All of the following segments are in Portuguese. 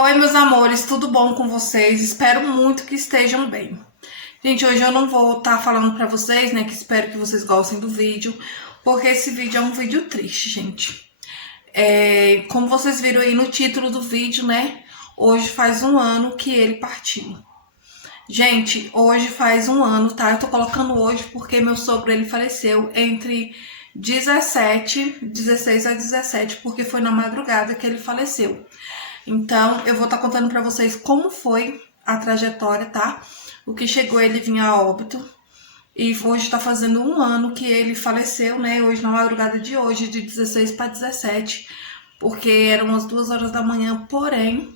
Oi, meus amores, tudo bom com vocês? Espero muito que estejam bem. Gente, hoje eu não vou estar falando pra vocês, né, que espero que vocês gostem do vídeo, porque esse vídeo é um vídeo triste, gente. Como vocês viram aí no título do vídeo, né, hoje faz um ano que ele partiu. Gente, hoje faz um ano, tá? Eu tô colocando hoje porque meu sogro, ele faleceu entre 16 a 17, porque foi na madrugada que ele faleceu. Então, eu vou estar contando para vocês como foi a trajetória, tá? O que chegou ele vinha a óbito. E hoje está fazendo um ano que ele faleceu, né? Hoje, na madrugada de hoje, de 16 para 17, porque eram as 2 horas da manhã. Porém,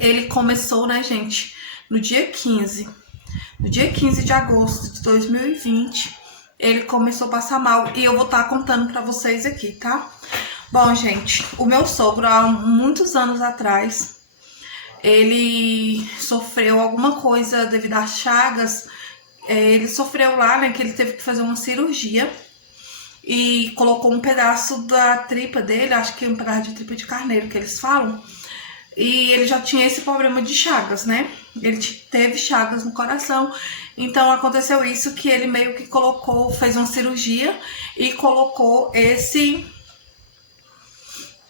ele começou, né, gente, no dia 15. No dia 15 de agosto de 2020, ele começou a passar mal. E eu vou estar contando para vocês aqui, tá? Bom, gente, o meu sogro, há muitos anos atrás, ele sofreu alguma coisa devido às chagas. Ele sofreu lá, né, que ele teve que fazer uma cirurgia e colocou um pedaço da tripa dele, acho que é um pedaço de tripa de carneiro que eles falam, e ele já tinha esse problema de chagas, né? Ele teve chagas no coração, então aconteceu isso que ele meio que colocou, fez uma cirurgia e colocou esse.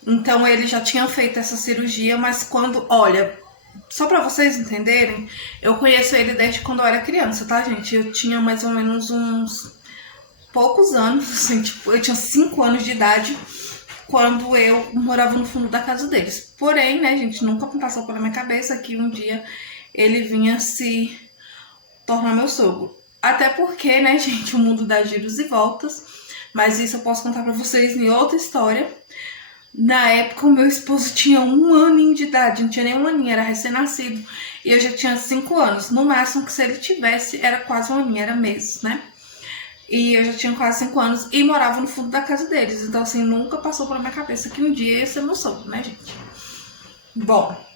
Então ele já tinha feito essa cirurgia, mas quando, olha, só pra vocês entenderem, eu conheço ele desde quando eu era criança, tá, gente? Eu tinha mais ou menos uns poucos anos, assim, tipo, eu tinha 5 anos de idade quando eu morava no fundo da casa deles. Porém, né, gente, nunca passou pela minha cabeça que um dia ele vinha se tornar meu sogro. Até porque, né, gente, o mundo dá giros e voltas, mas isso eu posso contar pra vocês em outra história. Na época, o meu esposo tinha 1 aninho de idade, não tinha nem 1 aninho, era recém-nascido. E eu já tinha 5 anos. No máximo que se ele tivesse, era quase 1 aninho, era meses, né? E eu já tinha quase 5 anos e morava no fundo da casa deles. Então, assim, nunca passou pela minha cabeça que um dia ia ser meu sogro, né, gente? Bom,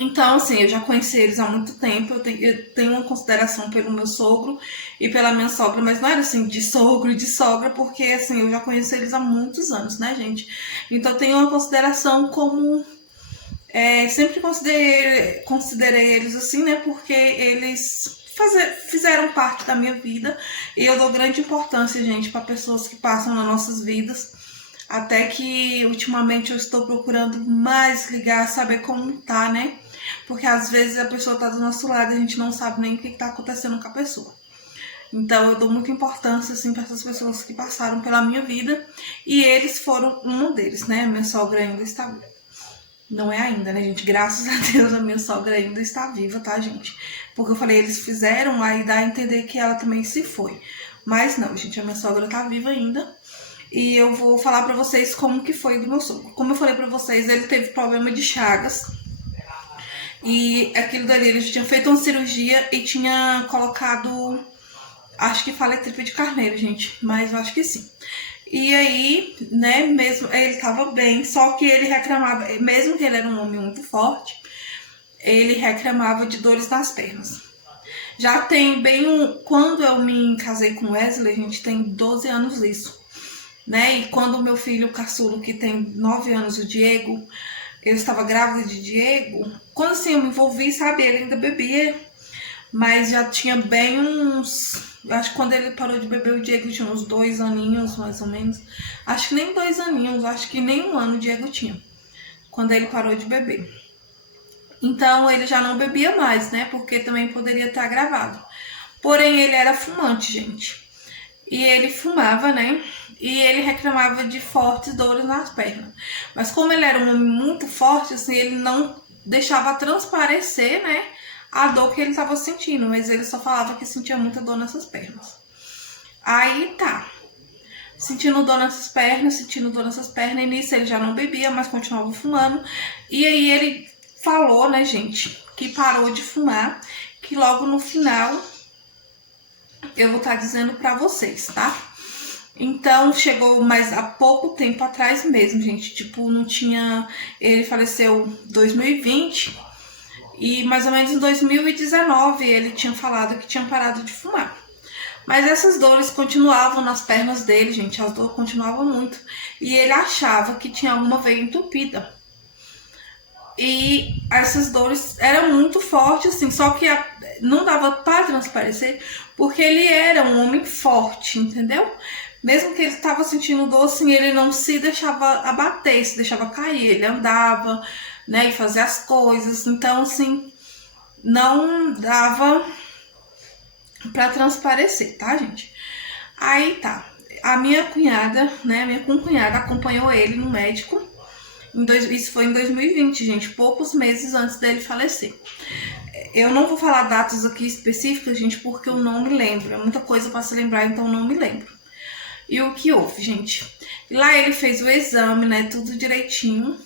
então, assim, eu já conheci eles há muito tempo. Eu tenho uma consideração pelo meu sogro e pela minha sogra, mas não era assim de sogro e de sogra, porque assim, eu já conheci eles há muitos anos, né, gente? Então, eu tenho uma consideração como. Sempre considerei eles assim, né? Porque eles fizeram parte da minha vida e eu dou grande importância, gente, para pessoas que passam nas nossas vidas. Até que ultimamente eu estou procurando mais ligar, saber como tá, né? Porque às vezes a pessoa tá do nosso lado e a gente não sabe nem o que tá acontecendo com a pessoa. Então eu dou muita importância, assim, para essas pessoas que passaram pela minha vida. E eles foram um deles, né? Minha sogra ainda está viva. Não é ainda, né, gente? Graças a Deus a minha sogra ainda está viva, tá, gente? Porque eu falei, eles fizeram, aí dá a entender que ela também se foi. Mas não, gente, a minha sogra tá viva ainda. E eu vou falar pra vocês como que foi do meu sogro. Como eu falei pra vocês, ele teve problema de chagas. E aquilo dali, ele tinha feito uma cirurgia e tinha colocado, acho que falei tripa de carneiro, gente, mas eu acho que sim. E aí, né, mesmo ele tava bem, só que ele reclamava, mesmo que ele era um homem muito forte, ele reclamava de dores nas pernas. Já tem quando eu me casei com Wesley, a gente tem 12 anos isso, né? E quando o meu filho caçulo, que tem 9 anos, o Diego, eu estava grávida de Diego, quando assim eu me envolvi, sabe, ele ainda bebia, mas já tinha bem uns. Acho que quando ele parou de beber, o Diego tinha uns 2 aninhos, mais ou menos. Acho que nem 2 aninhos, acho que nem 1 ano o Diego tinha, quando ele parou de beber. Então ele já não bebia mais, né? Porque também poderia ter agravado. Porém, ele era fumante, gente. E ele fumava, né? E ele reclamava de fortes dores nas pernas. Mas como ele era um homem muito forte, assim, ele não deixava transparecer, né, a dor que ele estava sentindo. Mas ele só falava que sentia muita dor nessas pernas. Aí tá. Sentindo dor nessas pernas. E nisso ele já não bebia, mas continuava fumando. E aí ele falou, né, gente, que parou de fumar. Que logo no final eu vou estar dizendo pra vocês, tá? Então, chegou mais há pouco tempo atrás mesmo, gente. Tipo, não tinha. Ele faleceu em 2020 e mais ou menos em 2019 ele tinha falado que tinha parado de fumar. Mas essas dores continuavam nas pernas dele, gente. As dores continuavam muito. E ele achava que tinha alguma veia entupida. E essas dores eram muito fortes, assim, só que não dava para transparecer, porque ele era um homem forte, entendeu? Mesmo que ele estava sentindo dor, assim, ele não se deixava abater, se deixava cair, ele andava, né, e fazia as coisas. Então, assim, não dava para transparecer, tá, gente? Aí tá. A minha cunhada, né, minha concunhada acompanhou ele no médico. Isso foi em 2020, gente, poucos meses antes dele falecer. Eu não vou falar datas aqui específicas, gente, porque eu não me lembro. É muita coisa para se lembrar, então eu não me lembro. E o que houve, gente? Lá ele fez o exame, né, tudo direitinho.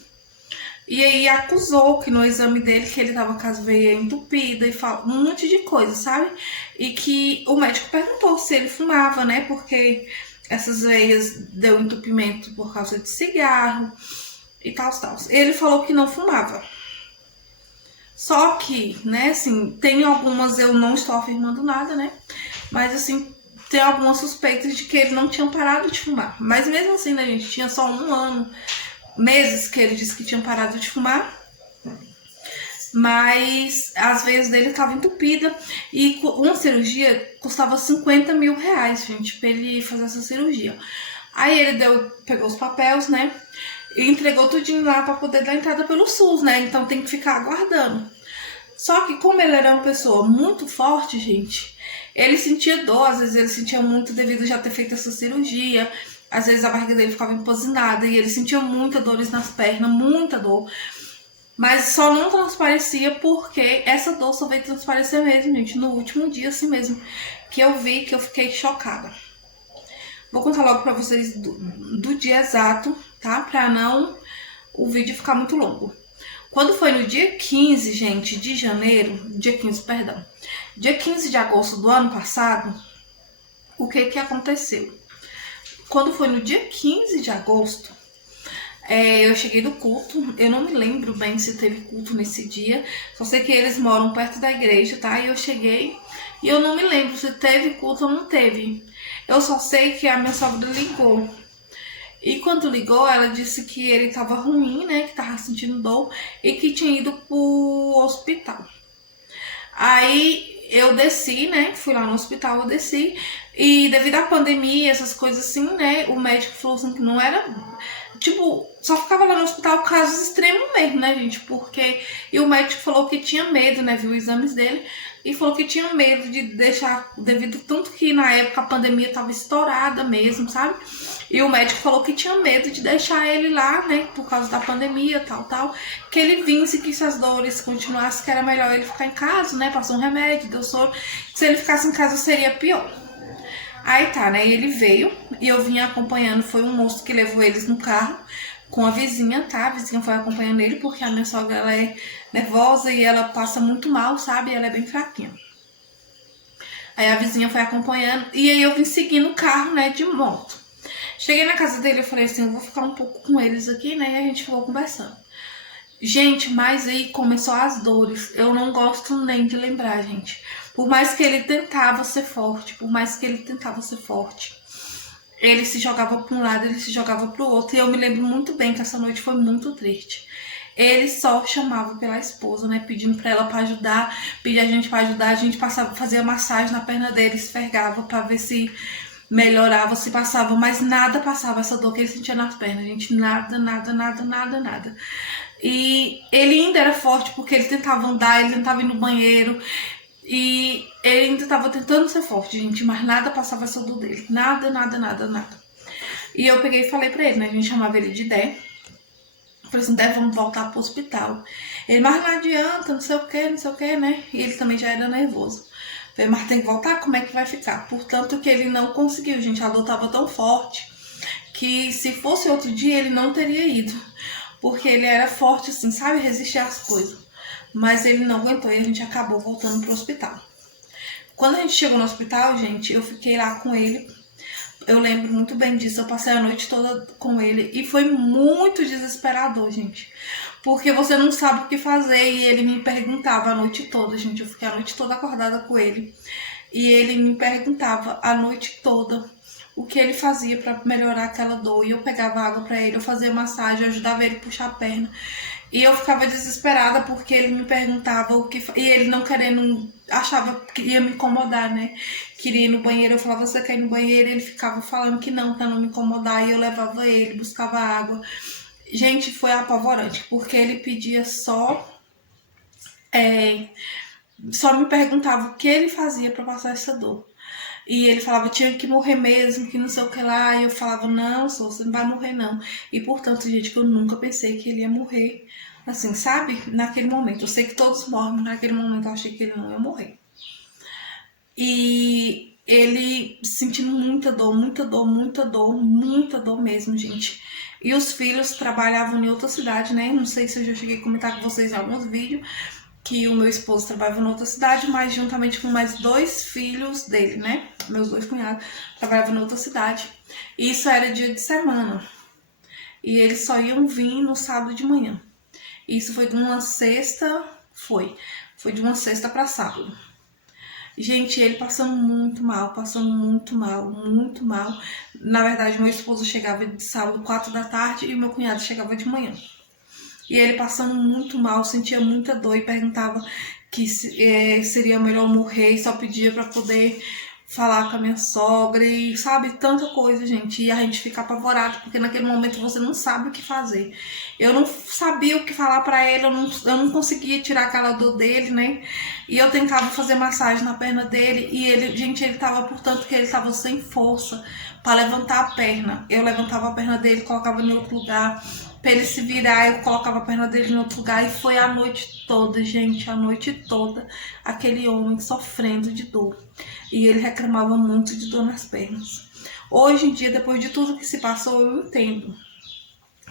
E aí acusou que no exame dele que ele tava com as veias entupidas e fala um monte de coisa, sabe? E que o médico perguntou se ele fumava, né? Porque essas veias deu entupimento por causa de cigarro e tal. Ele falou que não fumava. Só que, né, assim, tem algumas, eu não estou afirmando nada, né? Mas assim, tem algumas suspeitas de que ele não tinha parado de fumar. Mas mesmo assim, né, gente, tinha só um ano, meses que ele disse que tinha parado de fumar, mas as veias dele estavam entupidas e uma cirurgia custava 50 mil reais, gente, pra ele fazer essa cirurgia. Aí ele pegou os papéis, né, e entregou tudinho lá pra poder dar entrada pelo SUS, né, então tem que ficar aguardando. Só que como ele era uma pessoa muito forte, gente, ele sentia dor, às vezes ele sentia muito devido a já ter feito essa cirurgia. Às vezes a barriga dele ficava empozinada e ele sentia muita dores nas pernas, muita dor. Mas só não transparecia porque essa dor só veio transparecer mesmo, gente, no último dia assim mesmo, que eu vi, que eu fiquei chocada. Vou contar logo pra vocês do dia exato, tá? Pra não o vídeo ficar muito longo. Quando foi no dia 15, gente, de janeiro, dia 15, perdão, dia 15 de agosto do ano passado, o que aconteceu? Quando foi no dia 15 de agosto, eu cheguei do culto. Eu não me lembro bem se teve culto nesse dia. Só sei que eles moram perto da igreja, tá? E eu cheguei e eu não me lembro se teve culto ou não teve. Eu só sei que a minha sogra ligou. E quando ligou, ela disse que ele tava ruim, né? Que tava sentindo dor e que tinha ido pro hospital. Aí eu desci, né? Fui lá no hospital, eu desci. E devido à pandemia, essas coisas assim, né? O médico falou assim que não era. Tipo, só ficava lá no hospital casos extremos mesmo, né, gente? Porque. E o médico falou que tinha medo, né? Viu os exames dele. E falou que tinha medo de deixar. Devido tanto que na época a pandemia tava estourada mesmo, sabe? E o médico falou que tinha medo de deixar ele lá, né? Por causa da pandemia, tal. Que ele vinsse, que se as dores continuassem, que era melhor ele ficar em casa, né? Passou um remédio, deu soro. Se ele ficasse em casa seria pior. Aí tá, né? Ele veio e eu vim acompanhando. Foi um moço que levou eles no carro com a vizinha, tá? A vizinha foi acompanhando ele porque a minha sogra, ela é nervosa e ela passa muito mal, sabe? Ela é bem fraquinha. Aí a vizinha foi acompanhando e aí eu vim seguindo o carro, né? De moto. Cheguei na casa dele, eu falei assim, eu vou ficar um pouco com eles aqui, né? E a gente ficou conversando. Gente, mas aí começou as dores. Eu não gosto nem de lembrar, gente. Por mais que ele tentava ser forte, ele se jogava para um lado, ele se jogava para o outro. E eu me lembro muito bem que essa noite foi muito triste. Ele só chamava pela esposa, né? Pedindo para ela para ajudar, pedia a gente para ajudar. A gente passava, fazia massagem na perna dele, esfregava para ver se melhorava, se passava, mas nada passava essa dor que ele sentia nas pernas, gente. Nada. E ele ainda era forte porque ele tentava andar, ele tentava ir no banheiro. E ele ainda tava tentando ser forte, gente, mas nada passava essa dor dele. Nada. E eu peguei e falei pra ele, né? A gente chamava ele de Dé. Falei assim, Dé, vamos voltar pro hospital. Ele, mas não adianta, não sei o que, né? E ele também já era nervoso. Falei, mas tem que voltar, como é que vai ficar? Portanto, que ele não conseguiu, gente. A dor tava tão forte que se fosse outro dia, ele não teria ido. Porque ele era forte, assim, sabe? Resistir às coisas. Mas ele não aguentou e a gente acabou voltando pro hospital. Quando a gente chegou no hospital, gente, eu fiquei lá com ele. Eu lembro muito bem disso. Eu passei a noite toda com ele. E foi muito desesperador, gente. Porque você não sabe o que fazer. E ele me perguntava a noite toda, gente. Eu fiquei a noite toda acordada com ele. E ele me perguntava a noite toda o que ele fazia pra melhorar aquela dor. E eu pegava água pra ele, eu fazia massagem, eu ajudava ele a puxar a perna. E eu ficava desesperada porque ele me perguntava o que... E ele não querendo... Achava que ia me incomodar, né? Queria ir no banheiro, eu falava, você quer ir no banheiro? Ele ficava falando que não, pra não me incomodar. E eu levava ele, buscava água. Gente, foi apavorante, porque ele pedia só me perguntava o que ele fazia pra passar essa dor. E ele falava, tinha que morrer mesmo, que não sei o que lá. E eu falava, não, você não vai morrer não. E portanto, gente, que eu nunca pensei que ele ia morrer. Assim, sabe? Naquele momento. Eu sei que todos morrem, mas naquele momento eu achei que ele não ia morrer. E ele sentindo muita dor, muita dor, muita dor, muita dor mesmo, gente. E os filhos trabalhavam em outra cidade, né? Não sei se eu já cheguei a comentar com vocês em alguns vídeos que o meu esposo trabalhava em outra cidade, mas juntamente com mais 2 filhos dele, né? Meus 2 cunhados trabalhavam em outra cidade. E isso era dia de semana. E eles só iam vir no sábado de manhã. Isso foi de uma sexta, foi de uma sexta para sábado. Gente, ele passando muito mal, passando muito mal, muito mal. Na verdade, meu esposo chegava de sábado 4 da tarde e meu cunhado chegava de manhã. E ele passando muito mal, sentia muita dor e perguntava que seria melhor morrer e só pedia para poder falar com a minha sogra e sabe, tanta coisa, gente. E a gente fica apavorado, porque naquele momento você não sabe o que fazer. Eu não sabia o que falar para ele, eu não conseguia tirar aquela dor dele, né? E eu tentava fazer massagem na perna dele e ele, gente, ele tava, portanto, que ele tava sem força para levantar a perna. Eu levantava a perna dele, colocava em outro lugar. Pra ele se virar, eu colocava a perna dele em outro lugar. E foi a noite toda, gente, a noite toda, aquele homem sofrendo de dor. E ele reclamava muito de dor nas pernas. Hoje em dia, depois de tudo que se passou, eu entendo.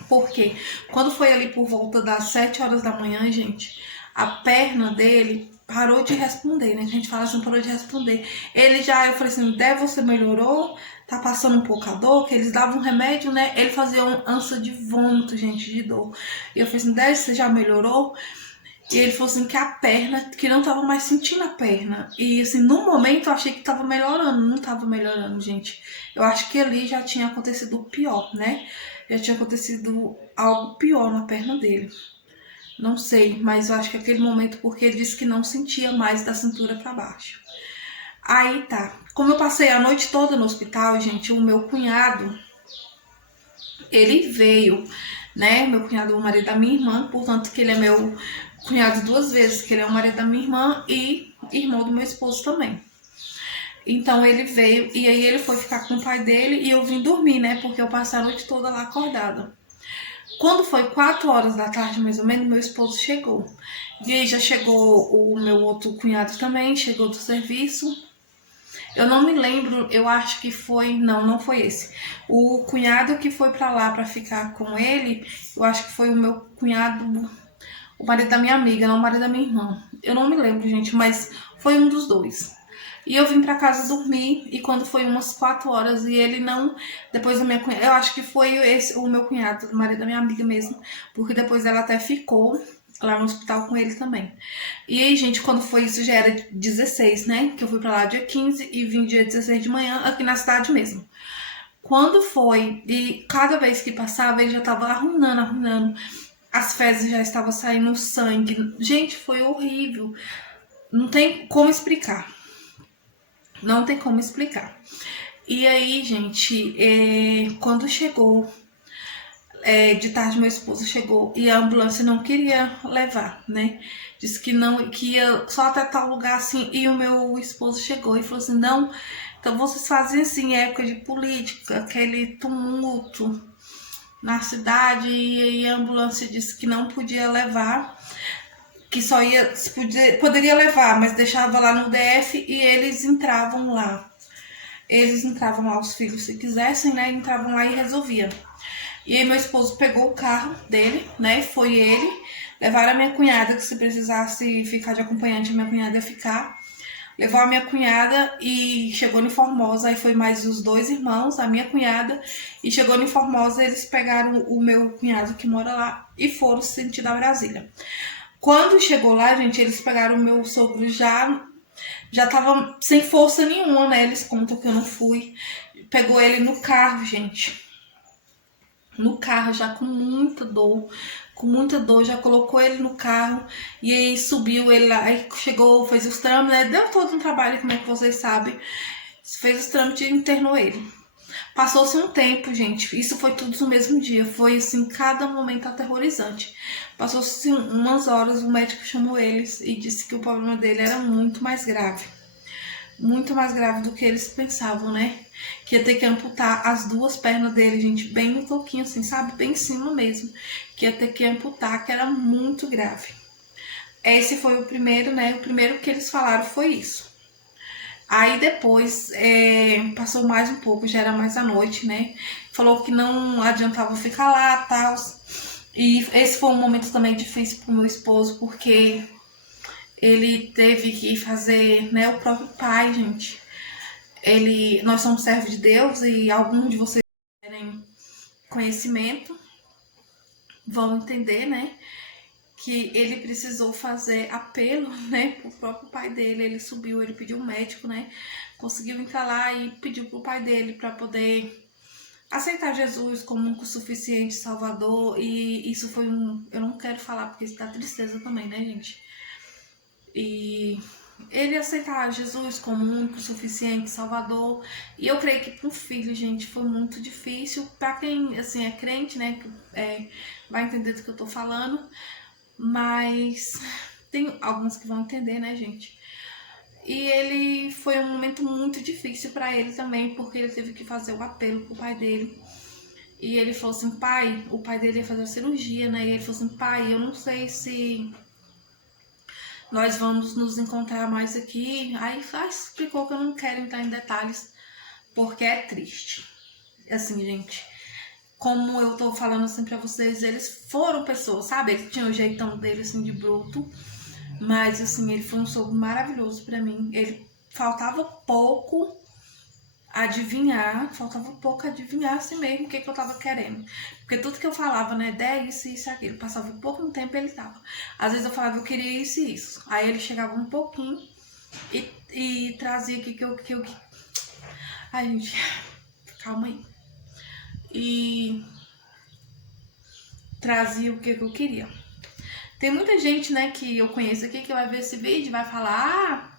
Porque quando foi ali por volta das 7 horas da manhã, gente, a perna dele parou de responder, né? A gente fala assim, parou de responder. Eu falei assim, Dé, você melhorou? Tá passando um pouco a dor? Que eles davam um remédio, né? Ele fazia um ânsia de vômito, gente, de dor. E eu falei assim, Dé, você já melhorou? E ele falou assim que a perna, que não tava mais sentindo a perna. E assim, no momento eu achei que tava melhorando, não tava melhorando, gente. Eu acho que ali já tinha acontecido o pior, né? Já tinha acontecido algo pior na perna dele. Não sei, mas eu acho que aquele momento, porque ele disse que não sentia mais da cintura pra baixo. Aí tá. Como eu passei a noite toda no hospital, gente, o meu cunhado, ele veio, né? Meu cunhado é o marido da minha irmã, portanto que ele é meu cunhado 2 vezes, que ele é o marido da minha irmã e irmão do meu esposo também. Então ele veio e aí ele foi ficar com o pai dele e eu vim dormir, né? Porque eu passei a noite toda lá acordada. Quando foi 4 horas da tarde, mais ou menos, meu esposo chegou. E aí já chegou o meu outro cunhado também, chegou do serviço. Eu não me lembro, eu acho que foi... Não foi esse. O cunhado que foi pra lá pra ficar com ele, eu acho que foi o meu cunhado, o marido da minha amiga, não o marido da minha irmã. Eu não me lembro, gente, mas foi um dos dois. E eu vim pra casa dormir, e quando foi umas 4 horas, e ele não... Depois da minha cunhada... Eu acho que foi o meu cunhado, o marido da minha amiga mesmo, porque depois ela até ficou lá no hospital com ele também. E aí, gente, quando foi isso, já era 16, né? Que eu fui pra lá dia 15 e vim dia 16 de manhã, aqui na cidade mesmo. Quando foi, e cada vez que passava, ele já tava arruinando. As fezes já estavam saindo sangue. Gente, foi horrível. Não tem como explicar. Não tem como explicar. E aí, gente, quando chegou, de tarde meu esposo chegou e a ambulância não queria levar, né? Disse que não, que ia só até tal lugar assim. E o meu esposo chegou e falou assim, não, então vocês fazem assim, época de política, aquele tumulto na cidade. E aí a ambulância disse que não podia levar, que só ia, poderia levar, mas deixava lá no DF e eles entravam lá. Eles entravam lá, os filhos, se quisessem, né? Entravam lá e resolviam. E aí meu esposo pegou o carro dele, né? Foi ele. Levaram a minha cunhada, que se precisasse ficar de acompanhante, a minha cunhada ia ficar. Levou a minha cunhada e chegou em Formosa. Aí foi mais os 2 irmãos, a minha cunhada. E chegou em Formosa, eles pegaram o meu cunhado que mora lá e foram sentido a Brasília. Quando chegou lá, gente, eles pegaram o meu sogro já tava sem força nenhuma, né? Eles contam que eu não fui. Pegou ele no carro, gente. No carro, já com muita dor, com muita dor, já colocou ele no carro e aí subiu ele lá, aí chegou, fez os trâmites, né? Deu todo um trabalho, como é que vocês sabem, fez os trâmites e internou ele. Passou-se um tempo, gente, isso foi tudo no mesmo dia, foi assim, cada momento aterrorizante. Passou-se umas horas, o médico chamou eles e disse que o problema dele era muito mais grave do que eles pensavam, né? Que ia ter que amputar as duas pernas dele, gente, bem no toquinho, assim, sabe? Bem em cima mesmo. Que ia ter que amputar, que era muito grave. Esse foi o primeiro, né? O primeiro que eles falaram foi isso. Aí depois, passou mais um pouco, já era mais à noite, né? Falou que não adiantava ficar lá, tal. E esse foi um momento também difícil pro meu esposo, porque ele teve que fazer, né, o próprio pai, gente. Nós somos servos de Deus e alguns de vocês têm conhecimento vão entender, né, que ele precisou fazer apelo, né, pro próprio pai dele. Ele subiu, ele pediu um médico, né, conseguiu entrar lá e pediu pro pai dele para poder aceitar Jesus como um suficiente salvador. E isso foi eu não quero falar porque isso dá tristeza também, né, gente? E ele aceitar Jesus como único, suficiente, salvador. E eu creio que para um filho, gente, foi muito difícil. Para quem, assim, é crente, né, vai entender do que eu tô falando. Mas tem alguns que vão entender, né, gente? E ele foi um momento muito difícil para ele também, porque ele teve que fazer o apelo pro pai dele. E ele falou assim, pai, o pai dele ia fazer a cirurgia, né? E ele falou assim, pai, eu não sei se nós vamos nos encontrar mais aqui. Aí explicou que eu não quero entrar em detalhes, porque é triste. Assim, gente, como eu tô falando assim pra vocês, eles foram pessoas, sabe? Ele tinha o jeitão dele, assim, de bruto. Mas, assim, ele foi um sogro maravilhoso pra mim. Ele faltava pouco adivinhar assim mesmo o que eu tava querendo. Porque tudo que eu falava, né, isso, isso, aquilo, passava um pouco no tempo ele tava. Às vezes eu falava, eu queria isso e isso. Aí ele chegava um pouquinho e trazia aqui que eu... Ai, gente, calma aí. E trazia o que eu queria. Tem muita gente, né, que eu conheço aqui que vai ver esse vídeo e vai falar,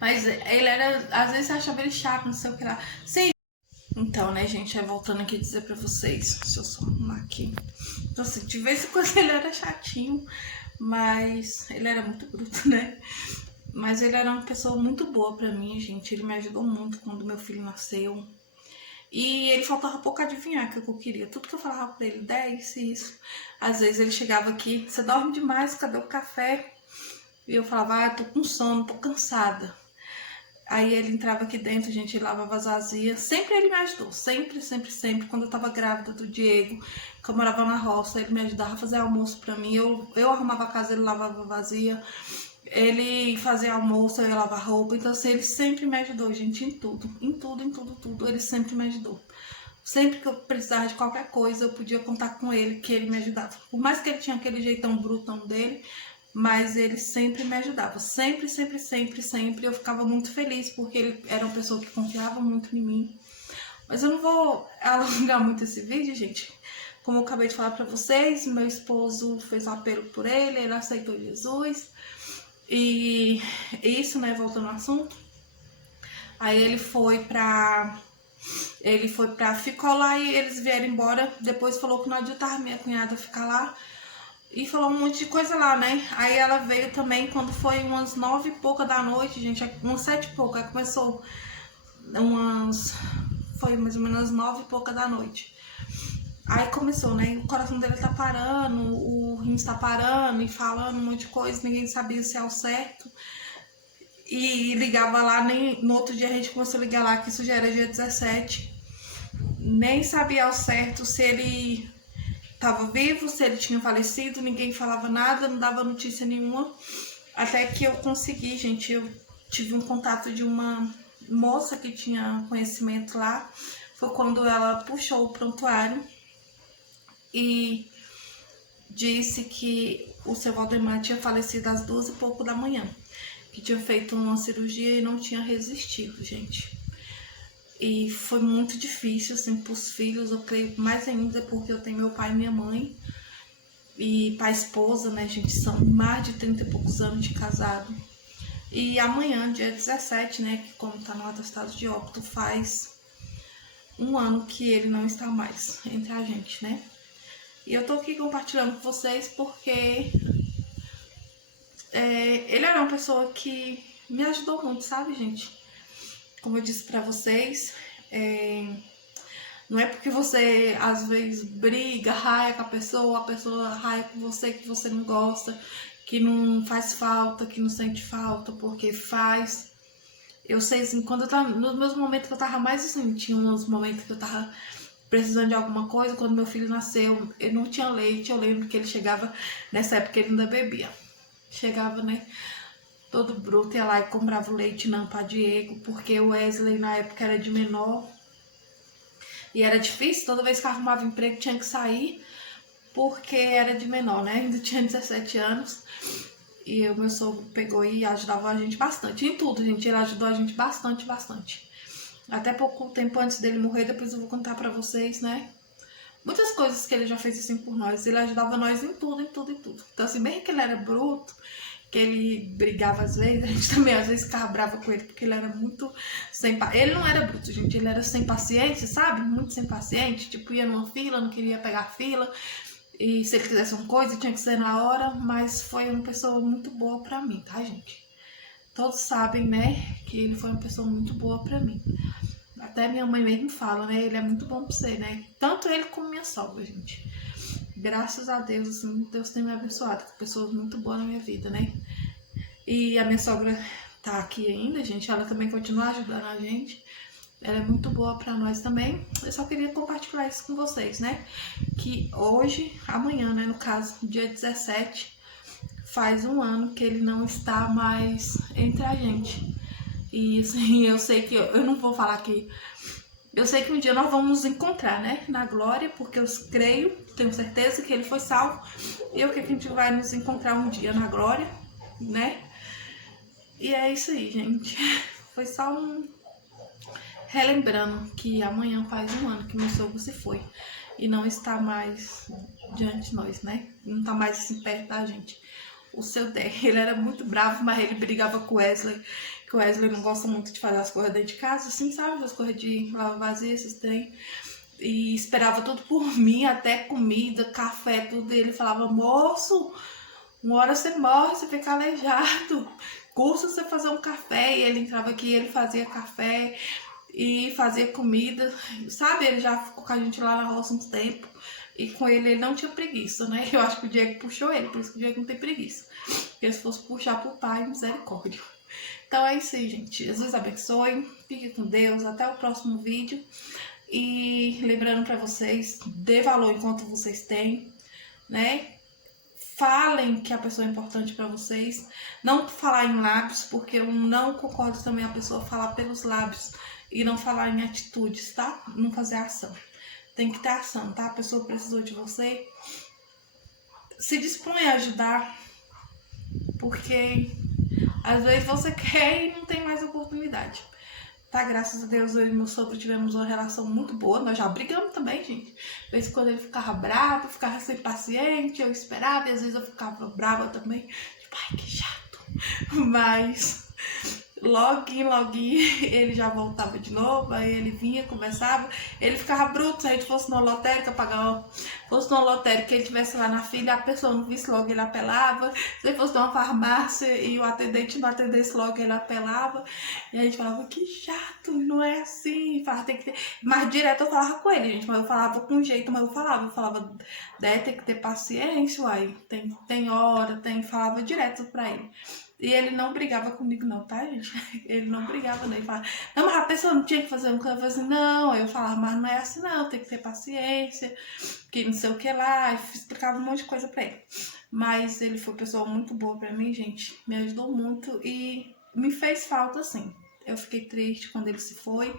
mas ele era, às vezes você achava ele chato, não sei o que lá. Sim. Então, né, gente, voltando aqui dizer pra vocês, deixa eu só arrumar aqui. Então, assim, de vez em quando ele era chatinho, mas ele era muito bruto, né? Mas ele era uma pessoa muito boa pra mim, gente. Ele me ajudou muito quando meu filho nasceu. E ele faltava pouco adivinhar o que eu queria. Tudo que eu falava pra ele, 10, isso. Às vezes ele chegava aqui, você dorme demais, cadê o café? E eu falava, tô com sono, tô cansada. Aí ele entrava aqui dentro, gente, ele lavava as vasilhas. Sempre ele me ajudou, sempre, sempre, sempre. Quando eu tava grávida do Diego, que eu morava na roça, ele me ajudava a fazer almoço pra mim. Eu arrumava a casa, ele lavava a vazia. Ele fazia almoço, eu ia lavar roupa. Então, assim, ele sempre me ajudou, gente, em tudo. Em tudo, em tudo, tudo. Ele sempre me ajudou. Sempre que eu precisava de qualquer coisa, eu podia contar com ele, que ele me ajudava. Por mais que ele tinha aquele jeitão brutão dele, mas ele sempre me ajudava. Sempre, sempre, sempre, sempre. Eu ficava muito feliz, porque ele era uma pessoa que confiava muito em mim. Mas eu não vou alongar muito esse vídeo, gente. Como eu acabei de falar pra vocês, meu esposo fez um apelo por ele aceitou Jesus. E isso, né, voltando ao assunto. Aí ficou lá e eles vieram embora. Depois falou que não adiantava minha cunhada ficar lá. E falou um monte de coisa lá, né? Aí ela veio também quando foi umas 9 e pouca da noite, gente. Umas 7 e pouca. Aí começou foi mais ou menos 9 e pouca da noite. Aí começou, né? O coração dele tá parando, o rins tá parando e falando um monte de coisa. Ninguém sabia se é o certo. E ligava lá, nem no outro dia a gente começou a ligar lá, que isso já era dia 17. Nem sabia ao certo se ele estava vivo, se ele tinha falecido, ninguém falava nada, não dava notícia nenhuma. Até que eu consegui, gente, eu tive um contato de uma moça que tinha conhecimento lá. Foi quando ela puxou o prontuário e disse que o seu Valdemar tinha falecido às 2 e pouco da manhã. Que tinha feito uma cirurgia e não tinha resistido, gente. E foi muito difícil, assim, pros filhos, eu creio, mais ainda porque eu tenho meu pai e minha mãe. E para a esposa, né, gente, são mais de 30 e poucos anos de casado. E amanhã, dia 17, né, que como tá no atestado de óbito, faz um ano que ele não está mais entre a gente, né? E eu tô aqui compartilhando com vocês porque ele era uma pessoa que me ajudou muito, sabe, gente? Como eu disse pra vocês, não é porque você às vezes briga, raia com a pessoa raia com você, que você não gosta, que não faz falta, que não sente falta, porque faz. Eu sei assim, quando eu tava, nos meus momentos que eu tava mais assim, tinha uns momentos que eu tava precisando de alguma coisa. Quando meu filho nasceu, ele não tinha leite, eu lembro que ele chegava, nessa época ele ainda bebia. Chegava, né, todo bruto, ia lá e comprava o leite não pra Diego, porque o Wesley na época era de menor. E era difícil, toda vez que eu arrumava emprego tinha que sair, porque era de menor, né? Ainda tinha 17 anos. E o meu sogro pegou e ajudava a gente bastante. Em tudo, gente. Ele ajudou a gente bastante, bastante. Até pouco tempo antes dele morrer, depois eu vou contar pra vocês, né? Muitas coisas que ele já fez assim por nós. Ele ajudava nós em tudo, em tudo, em tudo. Então, assim, bem que ele era bruto, que ele brigava às vezes, a gente também às vezes ficava brava com ele, porque ele era muito sem paciência. Ele não era bruto, gente, ele era sem paciência, sabe? Muito sem paciente, tipo, ia numa fila, não queria pegar fila, e se ele quisesse uma coisa, tinha que ser na hora, mas foi uma pessoa muito boa pra mim, tá, gente? Todos sabem, né, que ele foi uma pessoa muito boa pra mim. Até minha mãe mesmo fala, né, ele é muito bom pra você, né? Tanto ele como minha sogra, gente. Graças a Deus, assim, Deus tem me abençoado com pessoas muito boas na minha vida, né? E a minha sogra tá aqui ainda, gente. Ela também continua ajudando a gente. Ela é muito boa pra nós também. Eu só queria compartilhar isso com vocês, né? Que hoje, amanhã, né? No caso, dia 17, faz um ano que ele não está mais entre a gente. E assim, eu sei que eu não vou falar que. Eu sei que um dia nós vamos nos encontrar, né? Na glória, porque eu creio, tenho certeza que ele foi salvo. E eu que a gente vai nos encontrar um dia na glória, né? E é isso aí, gente. Foi só um relembrando que amanhã faz um ano que meu sogro se foi e não está mais diante de nós, né? Não tá mais assim perto da gente. O seu Dé, ele era muito bravo, mas ele brigava com o Wesley, que o Wesley não gosta muito de fazer as coisas dentro de casa, assim, sabe? As coisas de lavar vasilha, esses trem. E esperava tudo por mim, até comida, café, tudo. E ele falava, moço, uma hora você morre, você fica aleijado. Custa você fazer um café. E ele entrava aqui, ele fazia café e fazia comida, sabe? Ele já ficou com a gente lá na roça uns tempos. E com ele não tinha preguiça, né? Eu acho que o Diego puxou ele, por isso que o Diego não tem preguiça. Porque se fosse puxar pro pai, misericórdia. Então é isso aí, gente. Jesus abençoe. Fique com Deus. Até o próximo vídeo. E lembrando pra vocês, dê valor enquanto vocês têm, né? Falem que a pessoa é importante pra vocês. Não falar em lábios, porque eu não concordo também a pessoa falar pelos lábios e não falar em atitudes, tá? Não fazer ação. Tem que ter ação, tá? A pessoa precisou de você. Se dispõe a ajudar, porque às vezes você quer e não tem mais oportunidade. Tá, graças a Deus, eu e meu sogro tivemos uma relação muito boa. Nós já brigamos também, gente. Às vezes quando ele ficava bravo, ficava sem paciente, eu esperava, e às vezes eu ficava brava também. Tipo, ai, que chato. Mas loguinho, ele já voltava de novo, aí ele vinha, conversava, ele ficava bruto. Se a gente fosse numa lotérica, pagava, fosse numa lotérica, ele estivesse lá na fila, a pessoa não visse logo, ele apelava. Se ele fosse numa farmácia e o atendente não atendesse logo, ele apelava. E a gente falava, que chato, não é assim, falava, tem que ter. Mas direto eu falava com ele, gente, mas eu falava com jeito, mas eu falava, tem que ter paciência, uai, tem hora, falava direto pra ele. E ele não brigava comigo não, tá, gente? Ele não brigava não, ele falava, não, mas a pessoa não tinha que fazer uma coisa, eu falava assim, não, eu falava, mas não é assim não, tem que ter paciência, que não sei o que lá, e explicava um monte de coisa pra ele. Mas ele foi uma pessoa muito boa pra mim, gente, me ajudou muito e me fez falta, assim. Eu fiquei triste quando ele se foi,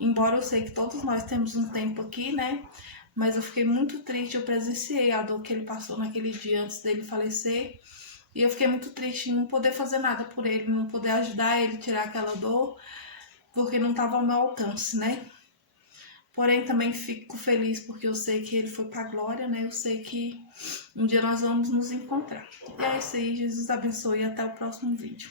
embora eu sei que todos nós temos um tempo aqui, né? Mas eu fiquei muito triste, eu presenciei a dor que ele passou naquele dia antes dele falecer. E eu fiquei muito triste em não poder fazer nada por ele, não poder ajudar ele a tirar aquela dor, porque não estava ao meu alcance, né? Porém, também fico feliz porque eu sei que ele foi para a glória, né? Eu sei que um dia nós vamos nos encontrar. E é isso aí, Jesus abençoe e até o próximo vídeo.